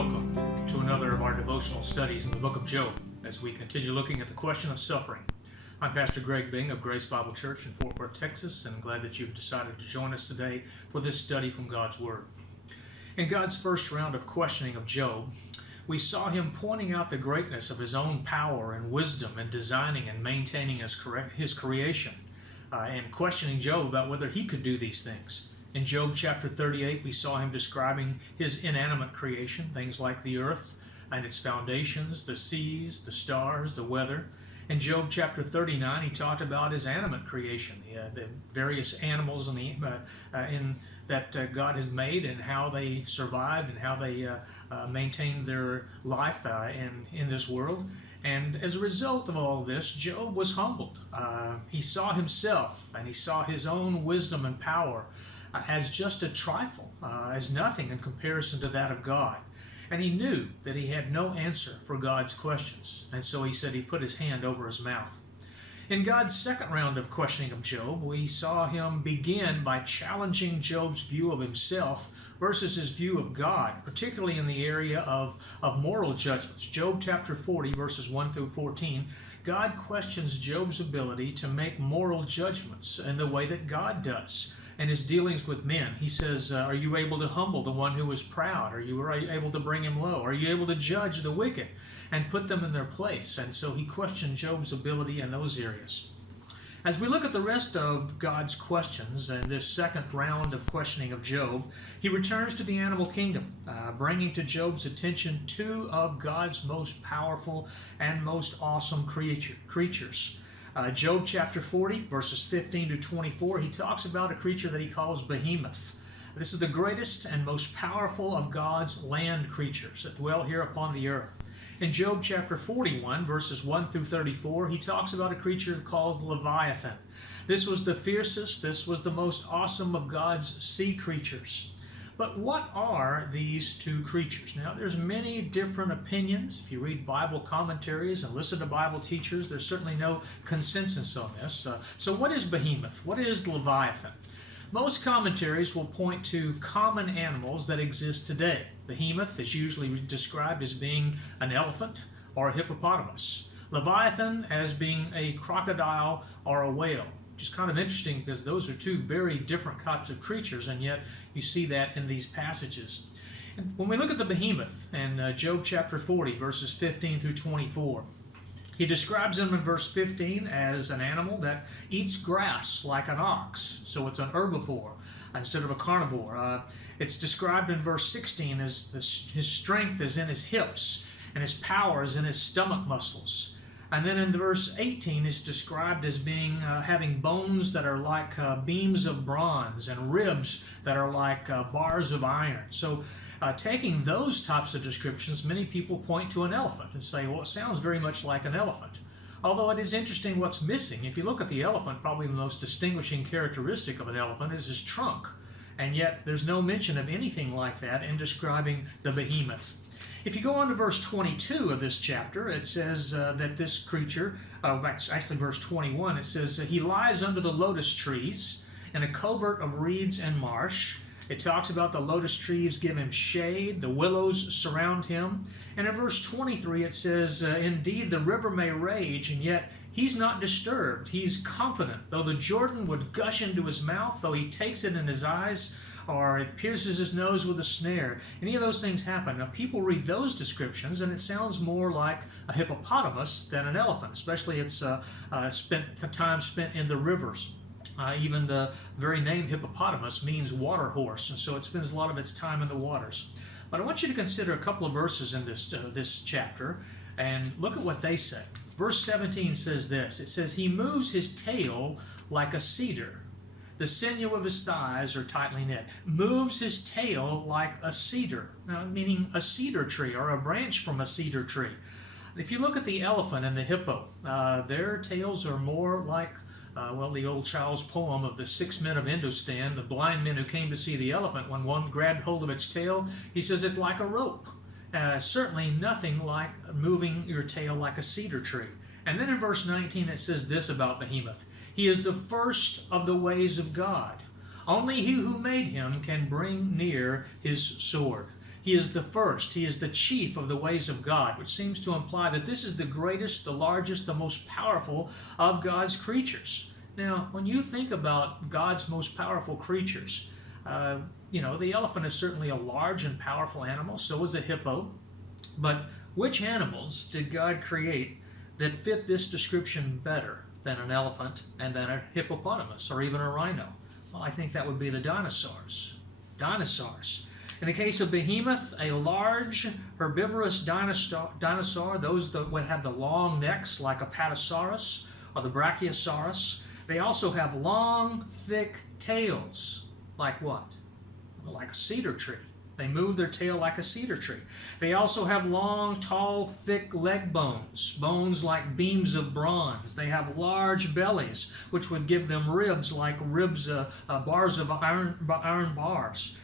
Welcome to another of our devotional studies in the book of Job as we continue looking at the question of suffering. I'm Pastor Greg Bing of Grace Bible Church in Fort Worth, Texas, and I'm glad that you've decided to join us today for this study from God's Word. In God's first round of questioning of Job, we saw him pointing out the greatness of his own power and wisdom in designing and maintaining his creation, and questioning Job about whether he could do these things. In Job chapter 38, we saw him describing his inanimate creation, things like the earth and its foundations, the seas, the stars, the weather. In Job chapter 39, he talked about his animate creation, the various animals that God has made and how they survived and how they maintained their life in this world. And as a result of all this, Job was humbled. He saw himself and he saw his own wisdom and power as just a trifle, as nothing in comparison to that of God. And he knew that he had no answer for God's questions. And so he said he put his hand over his mouth. In God's second round of questioning of Job, we saw him begin by challenging Job's view of himself versus his view of God, particularly in the area of moral judgments. Job chapter 40, verses 1 through 14, God questions Job's ability to make moral judgments in the way that God does. And his dealings with men. He says, are you able to humble the one who is proud? Are you able to bring him low? Are you able to judge the wicked and put them in their place? And so he questioned Job's ability in those areas. As we look at the rest of God's questions and this second round of questioning of Job, he returns to the animal kingdom, bringing to Job's attention two of God's most powerful and most awesome creatures. Job chapter 40, verses 15 to 24, he talks about a creature that he calls behemoth. This is the greatest and most powerful of God's land creatures that dwell here upon the earth. In Job chapter 41, verses 1 through 34, he talks about a creature called Leviathan. This was the fiercest, this was the most awesome of God's sea creatures. But what are these two creatures? Now, there's many different opinions. If you read Bible commentaries and listen to Bible teachers, there's certainly no consensus on this. So what is behemoth? What is Leviathan? Most commentaries will point to common animals that exist today. Behemoth is usually described as being an elephant or a hippopotamus. Leviathan as being a crocodile or a whale. Which is kind of interesting because those are two very different types of creatures, and yet you see that in these passages. And when we look at the behemoth in Job chapter 40, verses 15 through 24, he describes him in verse 15 as an animal that eats grass like an ox, so it's an herbivore instead of a carnivore. It's described in verse 16 as his strength is in his hips and his power is in his stomach muscles. And then in verse 18 is described as being having bones that are like beams of bronze and ribs that are like bars of iron. So taking those types of descriptions, many people point to an elephant and say, well, it sounds very much like an elephant. Although it is interesting what's missing. If you look at the elephant, probably the most distinguishing characteristic of an elephant is his trunk. And yet there's no mention of anything like that in describing the behemoth. If you go on to verse 22 of this chapter, it says that this creature, actually verse 21, it says he lies under the lotus trees in a covert of reeds and marsh. It talks about the lotus trees give him shade, the willows surround him. And in verse 23 it says, indeed the river may rage, and yet he's not disturbed. He's confident. Though the Jordan would gush into his mouth, though he takes it in his eyes, or it pierces his nose with a snare. Any of those things happen. Now, people read those descriptions, and it sounds more like a hippopotamus than an elephant, especially its time spent in the rivers. Even the very name hippopotamus means water horse, and so it spends a lot of its time in the waters. But I want you to consider a couple of verses in this chapter, and look at what they say. Verse 17 says this. It says, he moves his tail like a cedar. The sinew of his thighs are tightly knit. Moves his tail like a cedar, meaning a cedar tree or a branch from a cedar tree. If you look at the elephant and the hippo, their tails are more like, the old child's poem of the 6 men of Indostan, the blind men who came to see the elephant. When one grabbed hold of its tail, he says it's like a rope. Certainly nothing like moving your tail like a cedar tree. And then in verse 19 it says this about behemoth. He is the first of the ways of God. Only he who made him can bring near his sword. He is the first. He is the chief of the ways of God, which seems to imply that this is the greatest, the largest, the most powerful of God's creatures. Now, when you think about God's most powerful creatures, the elephant is certainly a large and powerful animal. So is a hippo. But which animals did God create that fit this description better than an elephant and than a hippopotamus or even a rhino? Well, I think that would be the dinosaurs. Dinosaurs. In the case of behemoth, a large herbivorous dinosaur, those that would have the long necks like Apatosaurus or the Brachiosaurus. They also have long, thick tails. Like what? Like a cedar tree. They move their tail like a cedar tree. They also have long, tall, thick leg bones, bones like beams of bronze. They have large bellies, which would give them ribs like bars of iron bars.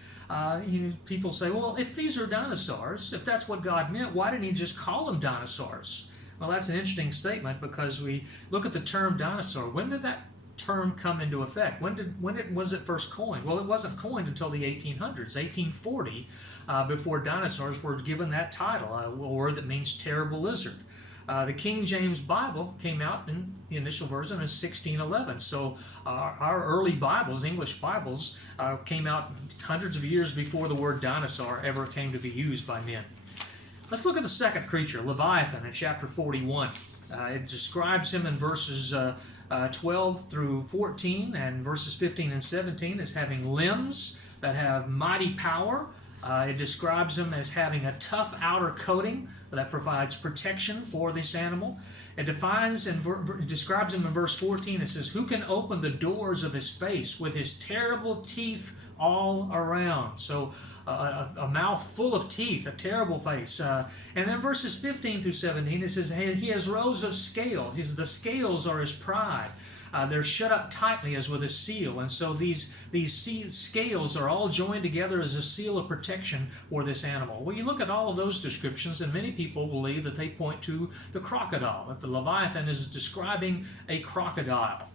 People say, well, if these are dinosaurs, if that's what God meant, why didn't he just call them dinosaurs? Well, that's an interesting statement because we look at the term dinosaur. When did that term come into effect? When was it first coined? Well, it wasn't coined until the 1800s, 1840, before dinosaurs were given that title, a word that means terrible lizard. The King James Bible came out in the initial version in 1611. So our early Bibles, English Bibles, came out hundreds of years before the word dinosaur ever came to be used by men. Let's look at the second creature, Leviathan, in chapter 41. It describes him in verses 12 through 14 and verses 15 and 17 as having limbs that have mighty power. It describes him as having a tough outer coating that provides protection for this animal. It defines and describes him in verse 14. It says, "Who can open the doors of his face with his terrible teeth all around?" So a mouth full of teeth, a terrible face. And then verses 15 through 17, it says, hey, he has rows of scales. The scales are his pride. They're shut up tightly as with a seal. And so these scales are all joined together as a seal of protection for this animal. Well, you look at all of those descriptions, and many people believe that they point to the crocodile, that the Leviathan is describing a crocodile.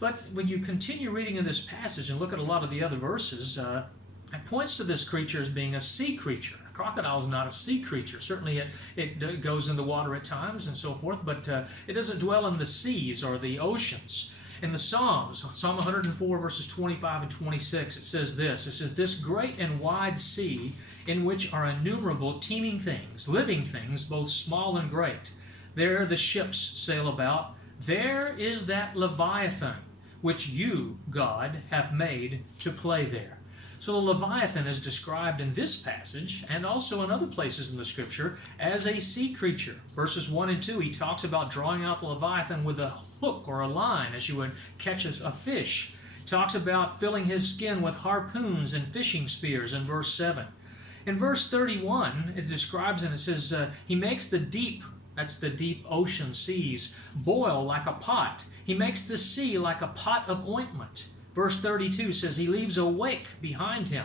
But when you continue reading in this passage and look at a lot of the other verses, it points to this creature as being a sea creature. A crocodile is not a sea creature. Certainly it goes in the water at times and so forth, but it doesn't dwell in the seas or the oceans. In the Psalms, Psalm 104, verses 25 and 26, it says this. It says, "This great and wide sea in which are innumerable teeming things, living things, both small and great. There the ships sail about. There is that Leviathan, which you, God, have made to play there." So the Leviathan is described in this passage and also in other places in the Scripture as a sea creature. Verses 1 and 2, he talks about drawing out the Leviathan with a hook or a line as you would catch a fish. He talks about filling his skin with harpoons and fishing spears in verse 7. In verse 31, it describes and it says, he makes the deep, that's the deep ocean seas, boil like a pot. He makes the sea like a pot of ointment. Verse 32 says he leaves a wake behind him.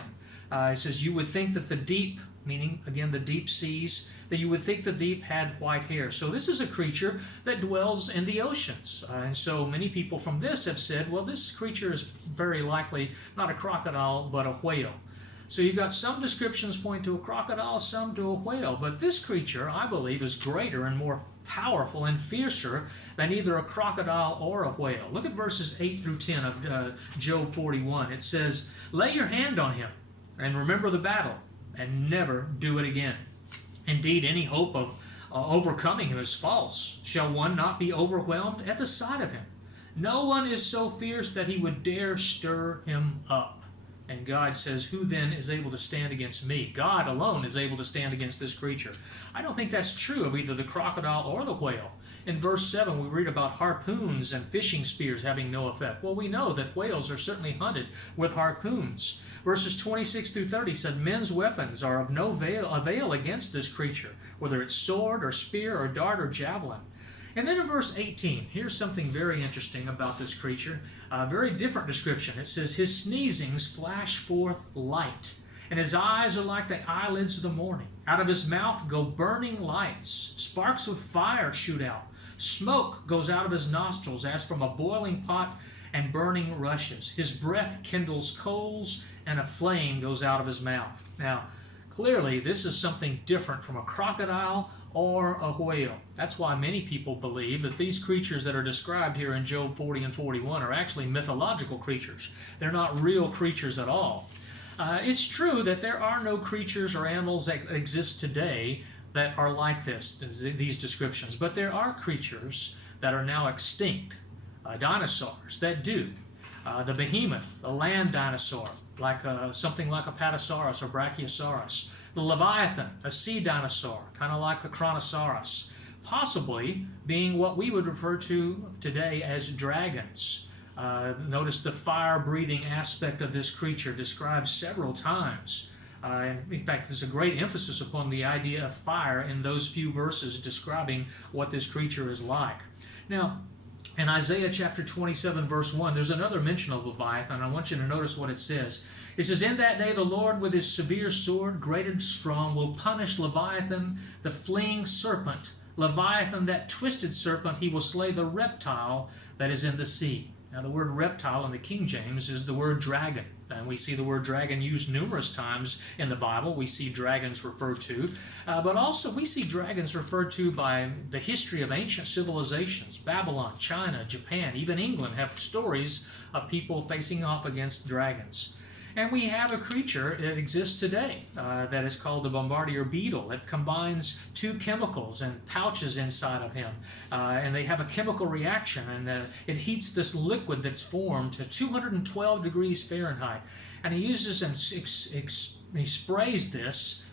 It says you would think that the deep, meaning again the deep seas, that you would think the deep had white hair. So this is a creature that dwells in the oceans. And so many people from this have said, well, this creature is very likely not a crocodile, but a whale. So you've got some descriptions point to a crocodile, some to a whale. But this creature, I believe, is greater and more powerful and fiercer than either a crocodile or a whale. Look at verses 8 through 10 of Job 41. It says, "Lay your hand on him and remember the battle and never do it again. Indeed, any hope of overcoming him is false. Shall one not be overwhelmed at the sight of him? No one is so fierce that he would dare stir him up." And God says, who then is able to stand against me? God alone is able to stand against this creature. I don't think that's true of either the crocodile or the whale. In verse 7, we read about harpoons and fishing spears having no effect. Well, we know that whales are certainly hunted with harpoons. Verses 26 through 30 said, men's weapons are of no avail against this creature, whether it's sword or spear or dart or javelin. And then in verse 18, here's something very interesting about this creature. A very different description. It says, his sneezings flash forth light, and his eyes are like the eyelids of the morning. Out of his mouth go burning lights. Sparks of fire shoot out. Smoke goes out of his nostrils as from a boiling pot, and burning rushes. His breath kindles coals, and a flame goes out of his mouth. Now, Clearly, this is something different from a crocodile or a whale. That's why many people believe that these creatures that are described here in Job 40 and 41 are actually mythological creatures. They're not real creatures at all. It's true that there are no creatures or animals that exist today that are like these descriptions, but there are creatures that are now extinct, dinosaurs that do. The behemoth, a land dinosaur, like something like a Apatosaurus or Brachiosaurus. The leviathan, a sea dinosaur, kind of like the Kronosaurus, possibly being what we would refer to today as dragons. Notice the fire-breathing aspect of this creature described several times. In fact, there's a great emphasis upon the idea of fire in those few verses describing what this creature is like. Now, in Isaiah chapter 27, verse 1, there's another mention of Leviathan, and I want you to notice what it says. It says, "In that day the Lord with his severe sword, great and strong, will punish Leviathan, the fleeing serpent. Leviathan, that twisted serpent, he will slay the reptile that is in the sea." Now the word reptile in the King James is the word dragon. And we see the word dragon used numerous times in the Bible. We see dragons referred to. But also we see dragons referred to by the history of ancient civilizations. Babylon, China, Japan, even England have stories of people facing off against dragons. And we have a creature that exists today that is called the bombardier beetle. It combines two chemicals and pouches inside of him. And they have a chemical reaction, and it heats this liquid that's formed to 212 degrees Fahrenheit. And he uses and he sprays this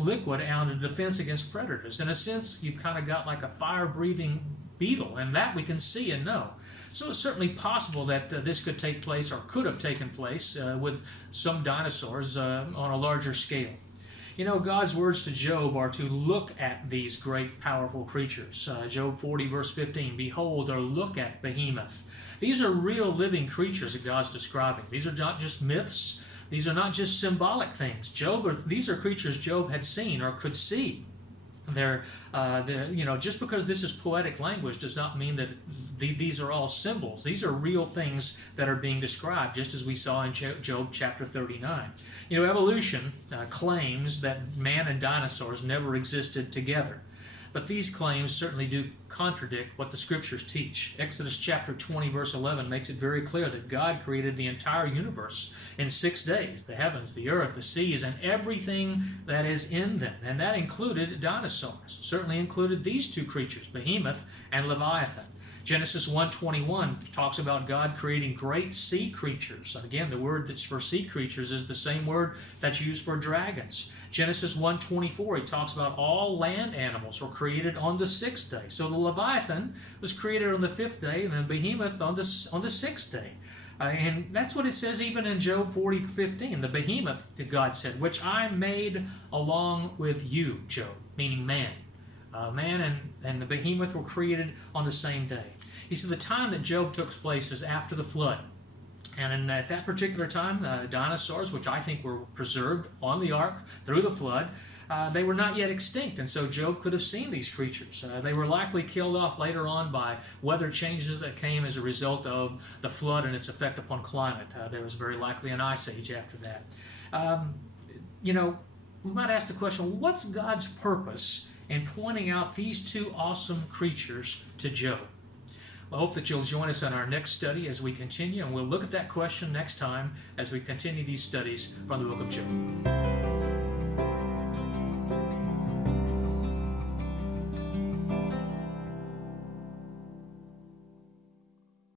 liquid out in defense against predators. In a sense, you've kind of got like a fire-breathing beetle, and that we can see and know. So it's certainly possible that this could take place, or could have taken place, with some dinosaurs on a larger scale. You know, God's words to Job are to look at these great, powerful creatures. Job 40, verse 15, "Behold, or look at Behemoth." These are real living creatures that God's describing. These are not just myths. These are not just symbolic things. These are creatures Job had seen or could see. Just because this is poetic language does not mean that these are all symbols. These are real things that are being described, just as we saw in Job chapter 39. You know, evolution claims that man and dinosaurs never existed together. But these claims certainly do contradict what the Scriptures teach. Exodus chapter 20, verse 11 makes it very clear that God created the entire universe in 6 days, the heavens, the earth, the seas, and everything that is in them. And that included dinosaurs, certainly included these two creatures, Behemoth and Leviathan. Genesis 1:21 talks about God creating great sea creatures. Again, the word that's for sea creatures is the same word that's used for dragons. Genesis 1:24, he talks about all land animals were created on the 6th day. So the Leviathan was created on the 5th day, and the Behemoth on the 6th day. And that's what it says even in Job 40:15. The Behemoth, God said, "which I made along with you," Job, meaning man. Man and the Behemoth were created on the same day. You see, the time that Job took place is after the flood. And at that particular time, dinosaurs, which I think were preserved on the ark through the flood, they were not yet extinct, and so Job could have seen these creatures. They were likely killed off later on by weather changes that came as a result of the flood and its effect upon climate. There was very likely an ice age after that. We might ask the question, what's God's purpose in pointing out these two awesome creatures to Job? I hope that you'll join us on our next study as we continue, and we'll look at that question next time as we continue these studies from the book of Job.